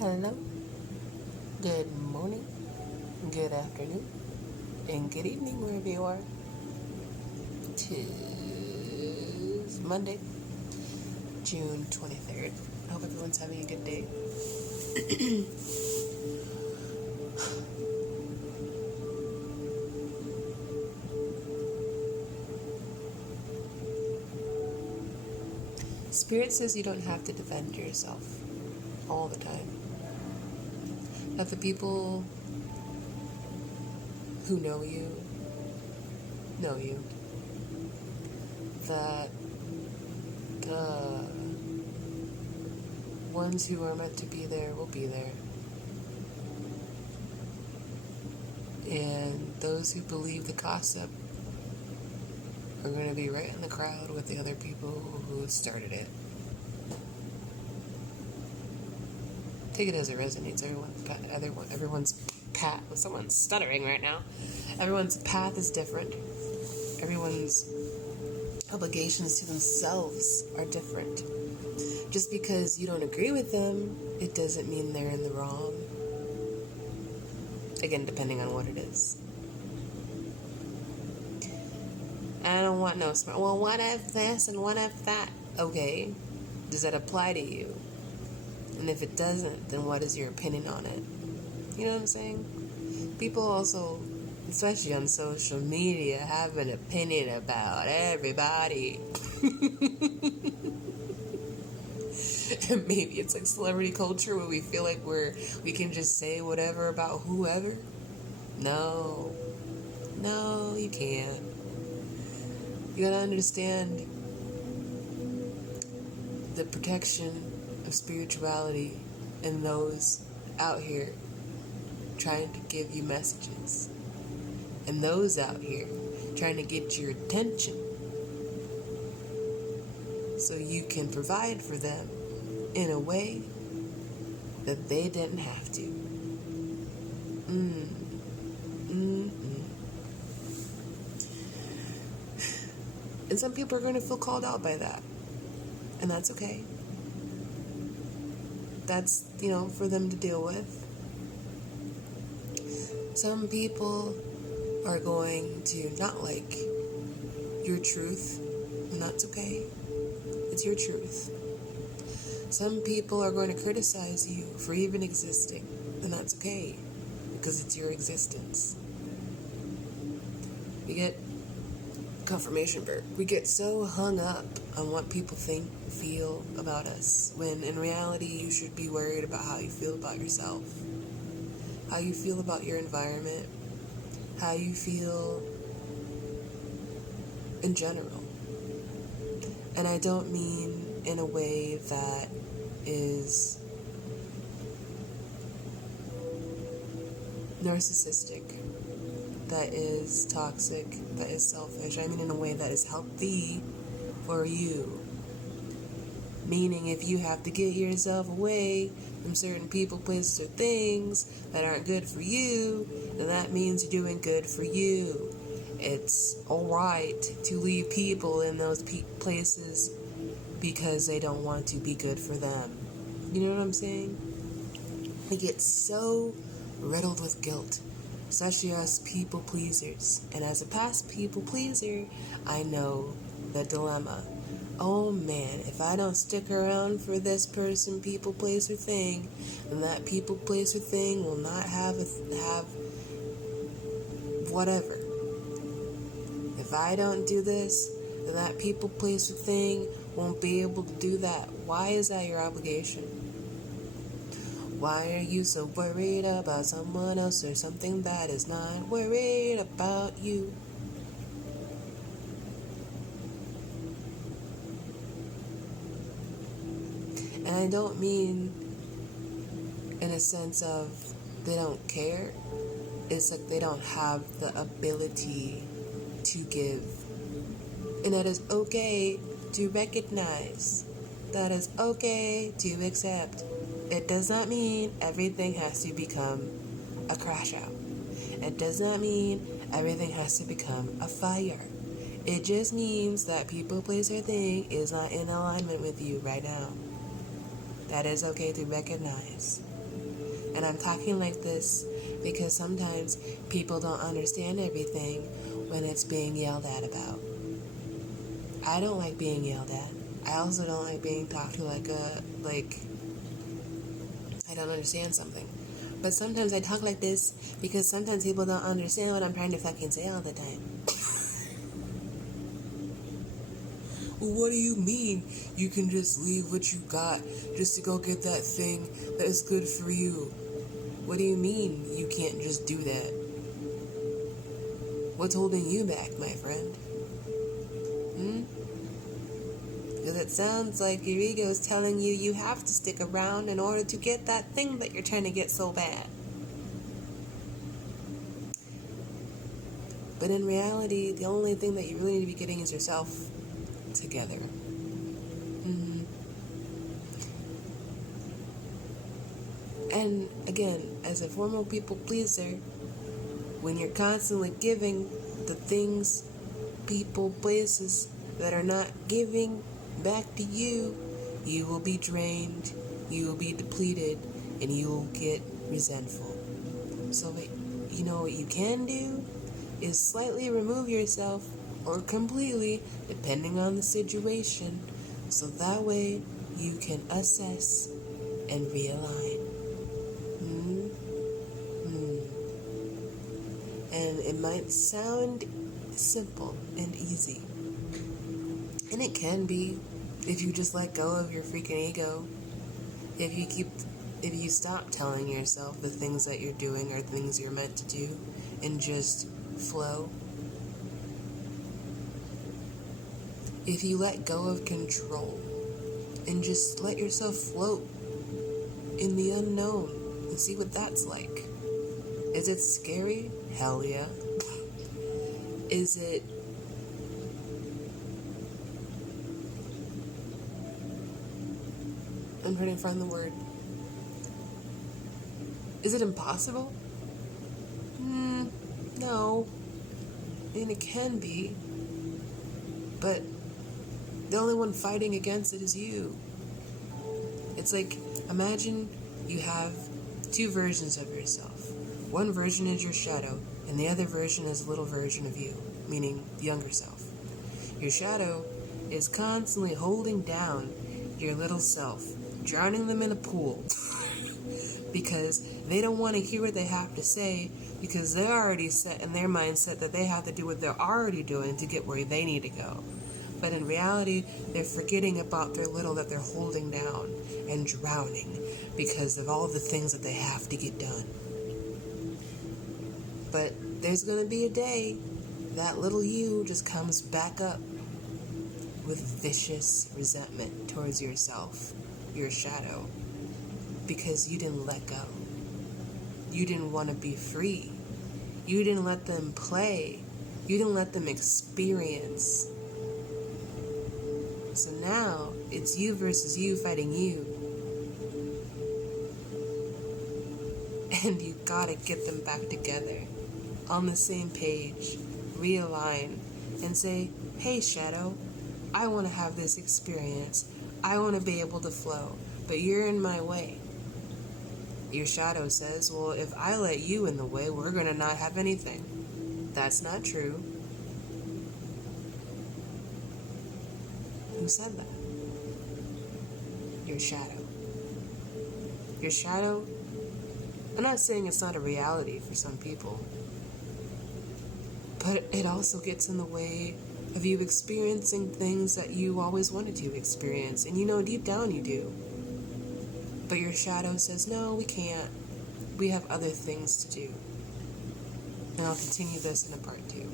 Hello, good morning, good afternoon, and good evening wherever you are. Tis Monday, June 23rd. I hope everyone's having a good day. Spirit says you don't have to defend yourself all the time. That the people who know you. That the ones who are meant to be there will be there. And those who believe the gossip are going to be right in the crowd with the other people who started it. Take it as it resonates. Everyone's path. Someone's stuttering right now. Everyone's path is different. Everyone's obligations to themselves are different. Just because you don't agree with them, it doesn't mean they're in the wrong. Again, depending on what it is. I don't want no smart. Well, what if this and what if that? Okay, does that apply to you? And if it doesn't, then what is your opinion on it? You know what I'm saying? People also, especially on social media, have an opinion about everybody. And maybe it's like celebrity culture where we feel like we can just say whatever about whoever. No, you can't. You gotta understand the protection of spirituality and those out here trying to give you messages, and those out here trying to get your attention so you can provide for them in a way that they didn't have to. And some people are going to feel called out by that, and that's okay. That's, for them to deal with. Some people are going to not like your truth, and that's okay. It's your truth. Some people are going to criticize you for even existing, and that's okay, because it's your existence. We get confirmation burp. We get so hung up on what people think, feel about us, when in reality you should be worried about how you feel about yourself, how you feel about your environment, how you feel in general. And I don't mean in a way that is narcissistic, that is toxic, that is selfish. I mean in a way that is healthy for you. Meaning if you have to get yourself away from certain people, places, or things that aren't good for you, then that means you're doing good for you. It's alright to leave people in those places because they don't want to be good for them. You know what I'm saying? We get so riddled with guilt, especially us people pleasers. And as a past people pleaser, I know the dilemma. Oh man, if I don't stick around for this person, people, place, or thing, then that people, place, or thing will not have whatever. If I don't do this, then that people, place, or thing won't be able to do that. Why is that your obligation? Why are you so worried about someone else or something that is not worried about you? And I don't mean in a sense of they don't care. It's like they don't have the ability to give. And that is okay to recognize. That is okay to accept. It does not mean everything has to become a crash out. It does not mean everything has to become a fire. It just means that people, place, or thing is not in alignment with you right now. That is okay to recognize. And I'm talking like this because sometimes people don't understand everything when it's being yelled at about. I don't like being yelled at. I also don't like being talked to like I don't understand something. But sometimes I talk like this because sometimes people don't understand what I'm trying to fucking say all the time. Well, what do you mean you can just leave what you got just to go get that thing that is good for you? What do you mean you can't just do that? What's holding you back, my friend? Because it sounds like your ego is telling you you have to stick around in order to get that thing that you're trying to get so bad. But in reality, the only thing that you really need to be getting is yourself together. And again, as a former people pleaser, when you're constantly giving the things, people, places that are not giving back to you, you will be drained, you will be depleted, and you will get resentful. So what you can do is slightly remove yourself, or completely, depending on the situation, so that way you can assess and realign. And it might sound simple and easy, and it can be if you just let go of your freaking ego. If you stop telling yourself the things that you're doing are things you're meant to do and just flow. If you let go of control and just let yourself float in the unknown and see what that's like. Is it scary? Hell yeah. Is it I'm trying to find the word. Is it impossible? No. I mean, it can be. But the only one fighting against it is you. It's like, imagine you have two versions of yourself. One version is your shadow, and the other version is a little version of you, meaning the younger self. Your shadow is constantly holding down your little self, drowning them in a pool because they don't want to hear what they have to say, because they're already set in their mindset that they have to do what they're already doing to get where they need to go. But in reality, they're forgetting about their little that they're holding down and drowning because of all the things that they have to get done. But there's going to be a day that little you just comes back up with vicious resentment towards yourself, your shadow, because you didn't let go. You didn't want to be free. You didn't let them play. You didn't let them experience. So now it's you versus you fighting you. And you gotta get them back together on the same page, realign, and say, hey, shadow, I want to have this experience. I want to be able to flow, but you're in my way. Your shadow says, well, if I let you in the way, we're going to not have anything. That's not true. Who said that? Your shadow. Your shadow, I'm not saying it's not a reality for some people, but it also gets in the way of you experiencing things that you always wanted to experience, and you know deep down you do. But your shadow says, no, we can't. We have other things to do. And I'll continue this in a part 2.